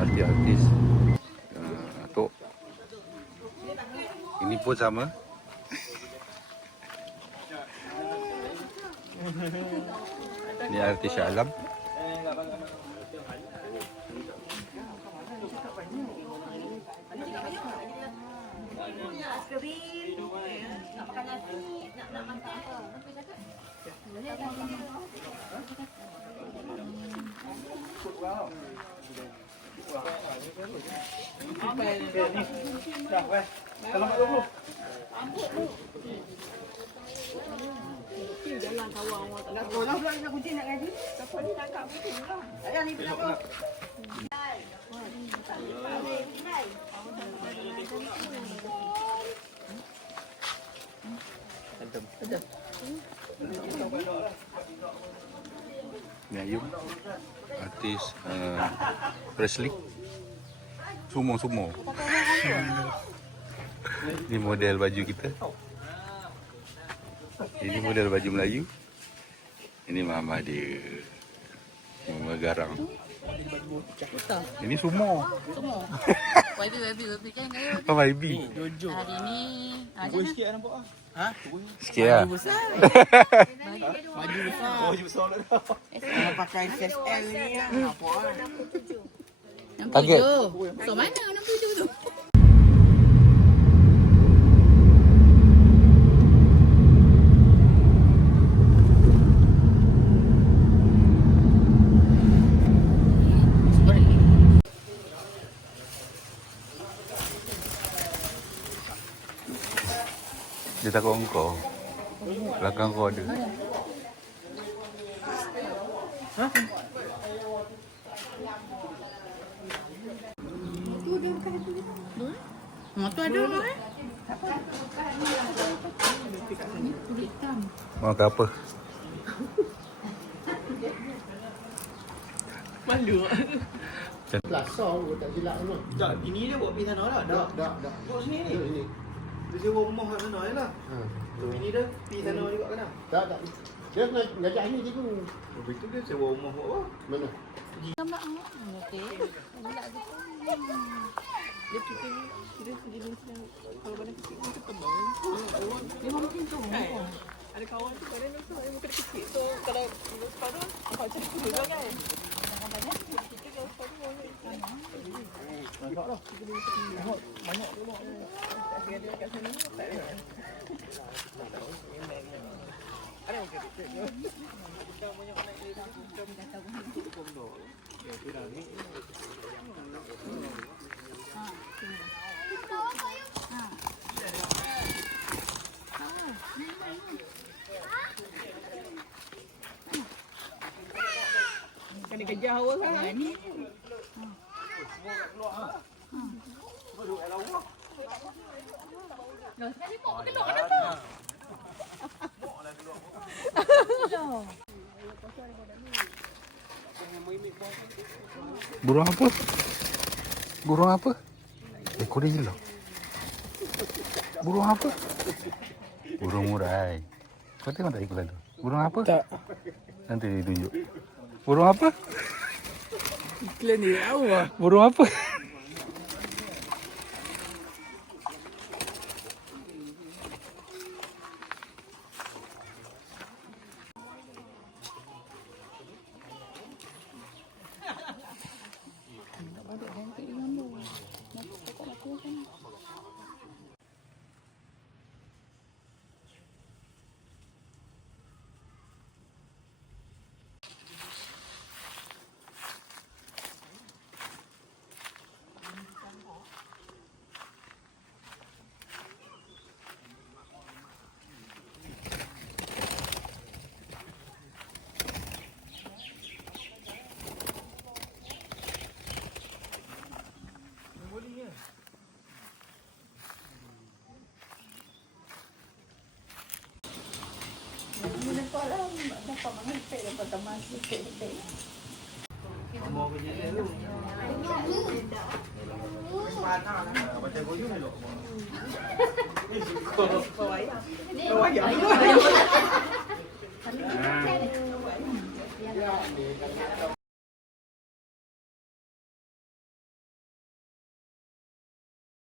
artis-artis. Tok. Ini pun sama. Ini artis Shah Alam. Jangan kawan awak tak gaduh. Dah pula nak kucing nak gaji. Siapa ni tangkap kucing kau? Ayah ni belakang. Ni Ayum. Artis wrestling. Sumo. Ini model baju kita. Ini model baju Melayu. Ini mama dia. Mama garang. Ini sumo. YB kan kaya. Apa YB? Hari ni Turun sikit lah nampak lah. Ha? Sikit lah. baju besar. Baju besar lah dah. Kalau pakai SSL ni apa ah? 67. So mana 67 tu? Dia takut engkau. Belakang kau ada. Motor ada tu Mau ke apa? Malu. Lasar pun tak silap memang. Tak, ini dia buat pergi sana lah. Tak. Buat sini ni. Ini. Dia sewa rumah kat sana je lah. Ha. Ini dia pergi sana juga kan? Tak. Dia ngajak ni cikgu. Habis tu dia sewa rumah buat apa? Mana? Gambar okey. Bulat tu. Dia fikir dia jenis yang kalau badan kecil tu tebal. Dia mungkin tu. Ada kawan tu badan tu muka dia kecil. So kalau separuh kau cari juga kan. Kita kalau separuh boleh ikan. Nampak dah. Banyak tu mak. Tak ada kat sana tak ada. Ada okey kecil. Kita banyak nak dia macam kata hukum tu. Ya, tidak ni. Kena kejar awak kan? Ni. Sekali pun kelok dah tu. Burung apa? Burung apa? Ekor dia hilang. Burung apa? Burung murai. Kau tengok tak iklan tu? Burung apa? Tak. Nanti dia tunjuk. Burung apa? Iklan ni awak. Burung apa? Mau kerja dia tu. Macam kau juga elok. Kau ayam.